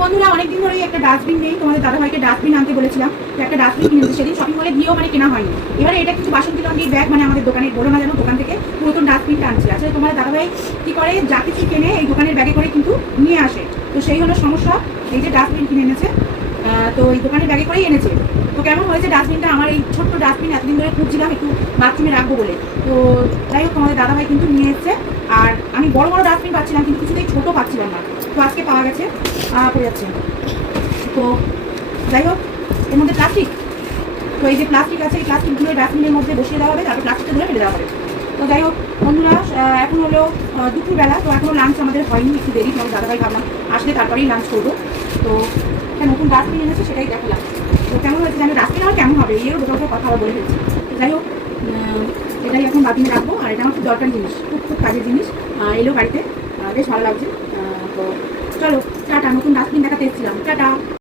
বন্ধুরা অনেকদিন ধরেই একটা ডাস্টবিন নেই, তোমাদের দাদাভাইকে ডাস্টবিন আনতে বলেছিলাম, তো একটা ডাস্টবিন কিনেছে। সেদিন শপিং মলে গিয়েও মানে কেনা হয়নি। এবারে এটা কিন্তু বাসন্তী লন্ড্রির ব্যাগ, মানে আমাদের দোকানে বলো না যেন দোকান থেকে নতুন ডাস্টবিনটা আনছে। আসলে তোমাদের দাদাভাই কি করে, যা কিছু কেনে এই দোকানের ব্যাগে করে কিন্তু নিয়ে আসে। তো সেই হলো সমস্যা, এই যে ডাস্টবিন কিনে এনেছে, তো এই দোকানের ব্যাগে করেই এনেছে। তো কেমন হয়েছে ডাস্টবিনটা, আমার এই ছোট্ট ডাস্টবিন এতদিন ধরে খুঁজছিলাম একটু বাথরুমে রাখবো বলে। তো যাই হোক তোমাদের দাদাভাই কিন্তু নিয়ে এসছে। আর আমি বড় বড় ডাস্টবিন পাচ্ছিলাম কিন্তু কিছুতেই ছোটো পাচ্ছিলাম না, তো আজকে পাওয়া গেছে, পড়ে যাচ্ছে। তো যাই হোক, এর মধ্যে প্লাস্টিক, তো এই যে প্লাস্টিক আছে, এই প্লাস্টিকগুলো ডাস্টবিনের মধ্যে বসিয়ে দেওয়া হবে, তারপর প্লাস্টিকটা ধরে ফেলে দেওয়া হবে। তো যাই হোক বন্ধুরা, এখন হলো দুপুরবেলা, তো এখনও লাঞ্চ আমাদের হয়নি, একটু দেরি। তোমার দাদাভাই ভাবলাম আসলে তারপরেই লাঞ্চ করবো। তো একটা নতুন ডাস্টবিন এনেছে, সেটাই দেখালাম। তো কেমন হয়েছে জানি, ডাস্টবিন আমার কেমন হবে এরও কোথাও কথা আবার বলে ফেলছি। তো যাই হোক, এটাই এখন বাথরুমে রাখবো। আর এটা আমার খুব দরকারি জিনিস, খুব খুব কাজের জিনিস। এলো বাড়িতে, বেশ ভালো লাগছে। তো চলো টাটা, নতুন ডাস্টবিন দেখাতে এসেছিলাম, টাটা।